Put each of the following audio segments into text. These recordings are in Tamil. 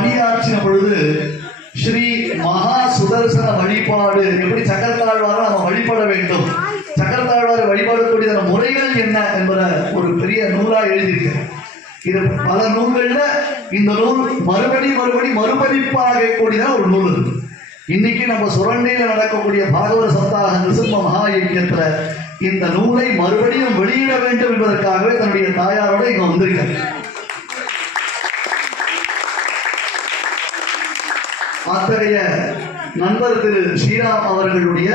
பணியாற்றின பொழுது ஸ்ரீ மகா சுதர்சன வழிபாடு எப்படி சக்கரத்தாழ்வாரை நம்ம வழிபட வேண்டும், சக்கரத்தாழ்வாரை வழிபாடக்கூடிய முறைகள் என்ன என்பதை ஒரு பெரிய நூலா எழுதியிருக்கிறேன். இது பல நூல்கள்ல இந்த நூல் மறுபதிப்பாக கூடிய ஒரு நூல் இருக்கு. இன்னைக்கு நம்ம சுரண்டையில நடக்கக்கூடிய பாகவத சப்தாக நிருசிம்ம மகா யஜ்ஞத்துல இந்த நூலை மறுபடியும் வெளியிட வேண்டும் என்பதற்காகவே தன்னுடைய தாயாரோட இங்க வந்திருக்காங்க. அத்தகைய நண்பர் திரு ஸ்ரீராம் அவர்களுடைய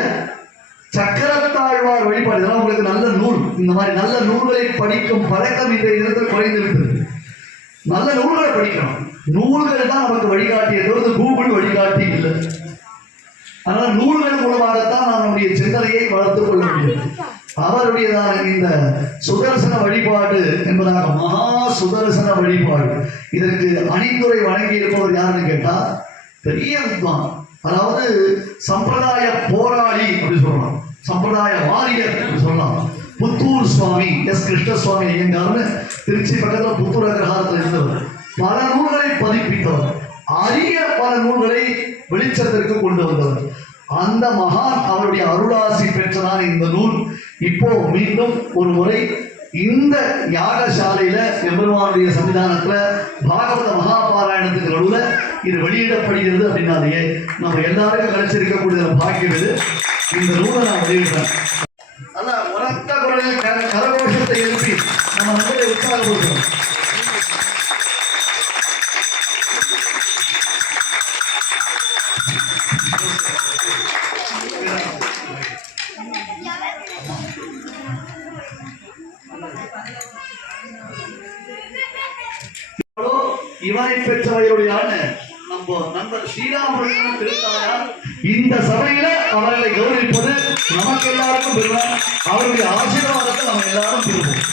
சக்கரத்தாழ்வார் வழிபாடு இதெல்லாம் உங்களுக்கு நல்ல நூல். இந்த மாதிரி நல்ல நூல்களை படிக்கும் பழக்கம் இந்த இடத்தில் குறைந்திருக்கிறது. நல்ல நூல்களை படிக்கணும். நூல்கள் தான் நமக்கு வழிகாட்டியது, கூகுள் வழிகாட்டி இல்லை. அதனால நூல்கள் மூலமாகத்தான் நாம் நம்முடைய சிந்தனையை வளர்த்துக் கொள்ள முடியும். அவருடையதான இந்த சுதர்சன வழிபாடு என்பதாக மகா சுதர்சன வழிபாடு, இதற்கு அணிந்துரை வழங்கி இருப்பவர் யாருன்னு கேட்டா பெரிய வித்வான், அதாவது சம்பிரதாய போராளி அப்படி சொல்லலாம், சம்பிரதாய வாரியர் அப்படி சொல்லலாம். புத்தூர் சுவாமி எஸ் கிருஷ்ணசுவாமி ஐயங்கார்னு திருச்சி பக்கத்தில் புத்தூர் அக்ரஹாரத்தில் இருந்தவர். பல நூல்களை பதிப்பித்தவர், அரிய பல நூல்களை வெளிச்சத்திற்கு கொண்டு வந்தவர். அந்த மகான் அவருடைய அருளாசி பெற்றதான் இந்த நூல் இப்போ மீண்டும் ஒரு முறை இந்த யாகசாலையில எம்பெருமானுடைய சன்னிதானத்துல பாகவத மகாபாராயணத்துக்கு நடுவுல இது வெளியிடப்படுகிறது. அப்படின்னாலேயே நம்ம எல்லாருக்கும் கிடைச்சிருக்கக்கூடிய பாக்கியம் இது. இந்த நூலை நான் வெளியிடுறேன். நல்ல உரத்த குரலில் கரகோஷத்தை எழுப்பி நம்ம மக்களை உற்சாகப்படுத்துறோம். இவரை பெற்றவர்களுடைய நம்ம நண்பர் ஸ்ரீராமன் திருத்தாயார் இந்த சபையில அவர்களை கௌரவிப்பது நமக்கு எல்லாருக்கும் பெருமை. அவருடைய ஆசீர்வாதத்தை நம்ம எல்லாரும் பெறுவோம்.